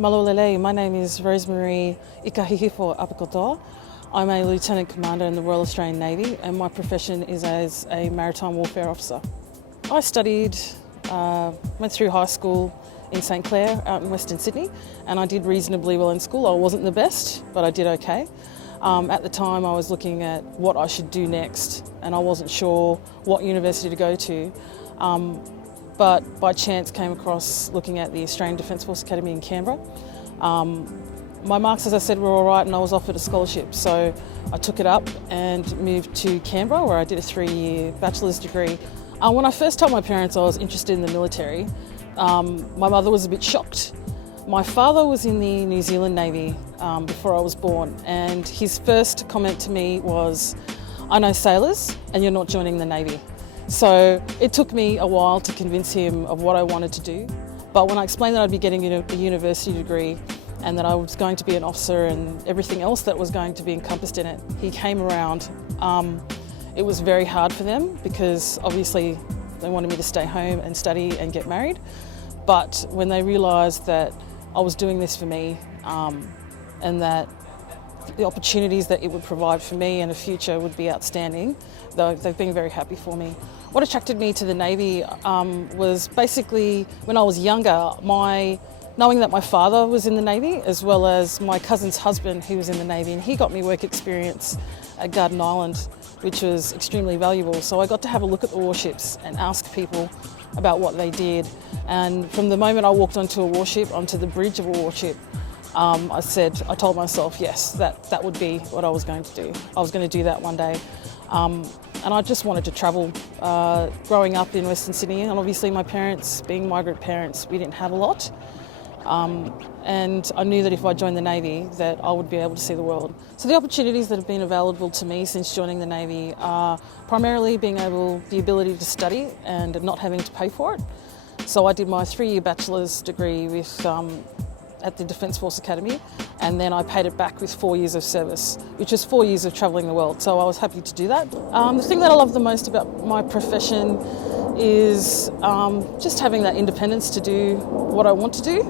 Malolele, my name is Rosemarie for Apikotoa. I'm a Lieutenant Commander in the Royal Australian Navy and my profession is as a Maritime Warfare Officer. I studied, went through high school in St Clair out in Western Sydney, and I did reasonably well in school. I wasn't the best, but I did okay. At the time I was looking at what I should do next and I wasn't sure what university to go to. But by chance came across looking at the Australian Defence Force Academy in Canberra. My marks, as I said, were all right and I was offered a scholarship, so I took it up and moved to Canberra where I did a 3-year bachelor's degree. When I first told my parents I was interested in the military, my mother was a bit shocked. My father was in the New Zealand Navy before I was born, and his first comment to me was, "I know sailors and you're not joining the Navy." So it took me a while to convince him of what I wanted to do. But when I explained that I'd be getting a university degree and that I was going to be an officer and everything else that was going to be encompassed in it, he came around. It was very hard for them because obviously they wanted me to stay home and study and get married. But when they realised that I was doing this for me and that the opportunities that it would provide for me and a future would be outstanding, though they've been very happy for me. What attracted me to the Navy was basically when I was younger, knowing that my father was in the Navy as well as my cousin's husband who was in the Navy, and he got me work experience at Garden Island, which was extremely valuable. So I got to have a look at the warships and ask people about what they did. And from the moment I walked onto a warship, onto the bridge of a warship, I told myself, yes, that would be what I was going to do. I was going to do that one day. And I just wanted to travel. Growing up in Western Sydney, and obviously my parents, being migrant parents, we didn't have a lot. And I knew that if I joined the Navy that I would be able to see the world. So the opportunities that have been available to me since joining the Navy are primarily the ability to study and not having to pay for it. So I did my 3-year bachelor's degree at the Defence Force Academy, and then I paid it back with 4 years of service, which is 4 years of travelling the world, so I was happy to do that. The thing that I love the most about my profession is just having that independence to do what I want to do.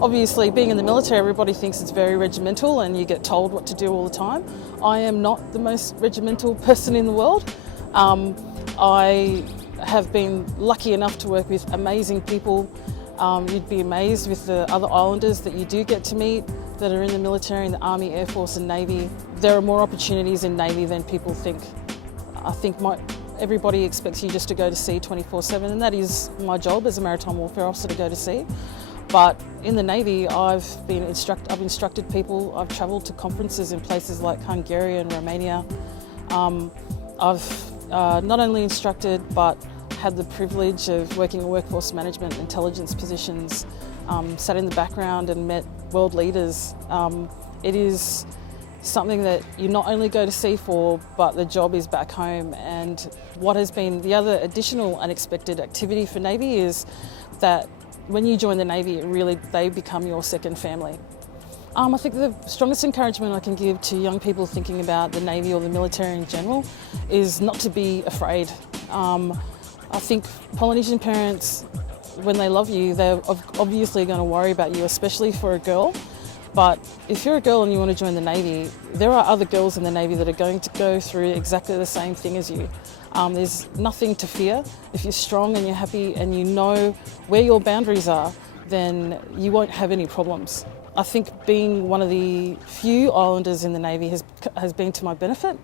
Obviously, being in the military, everybody thinks it's very regimental and you get told what to do all the time. I am not the most regimental person in the world. I have been lucky enough to work with amazing people. You'd be amazed with the other islanders that you do get to meet that are in the military, in the Army, Air Force and Navy. There are more opportunities in Navy than people think. I think everybody expects you just to go to sea 24/7, and that is my job as a Maritime Warfare Officer, to go to sea. But in the Navy, I've instructed people. I've travelled to conferences in places like Hungary and Romania. I've not only instructed but had the privilege of working in workforce management, intelligence positions, sat in the background and met world leaders. It is something that you not only go to sea for, but the job is back home. And what has been the other additional unexpected activity for Navy is that when you join the Navy, they become your second family. I think the strongest encouragement I can give to young people thinking about the Navy or the military in general is not to be afraid. I think Polynesian parents, when they love you, they're obviously going to worry about you, especially for a girl. But if you're a girl and you want to join the Navy, there are other girls in the Navy that are going to go through exactly the same thing as you. There's nothing to fear. If you're strong and you're happy and you know where your boundaries are, then you won't have any problems. I think being one of the few islanders in the Navy has been to my benefit.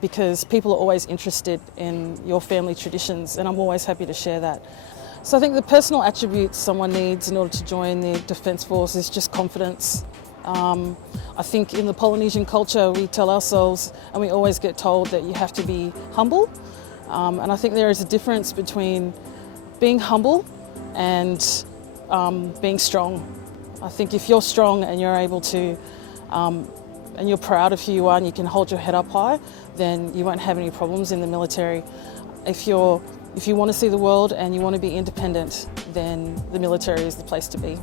Because people are always interested in your family traditions, and I'm always happy to share that. So I think the personal attributes someone needs in order to join the Defence Force is just confidence. I think in the Polynesian culture we tell ourselves, and we always get told, that you have to be humble. And I think there is a difference between being humble and being strong. I think if you're strong and you're able to and you're proud of who you are and you can hold your head up high, then you won't have any problems in the military. If you want to see the world and you want to be independent, then the military is the place to be.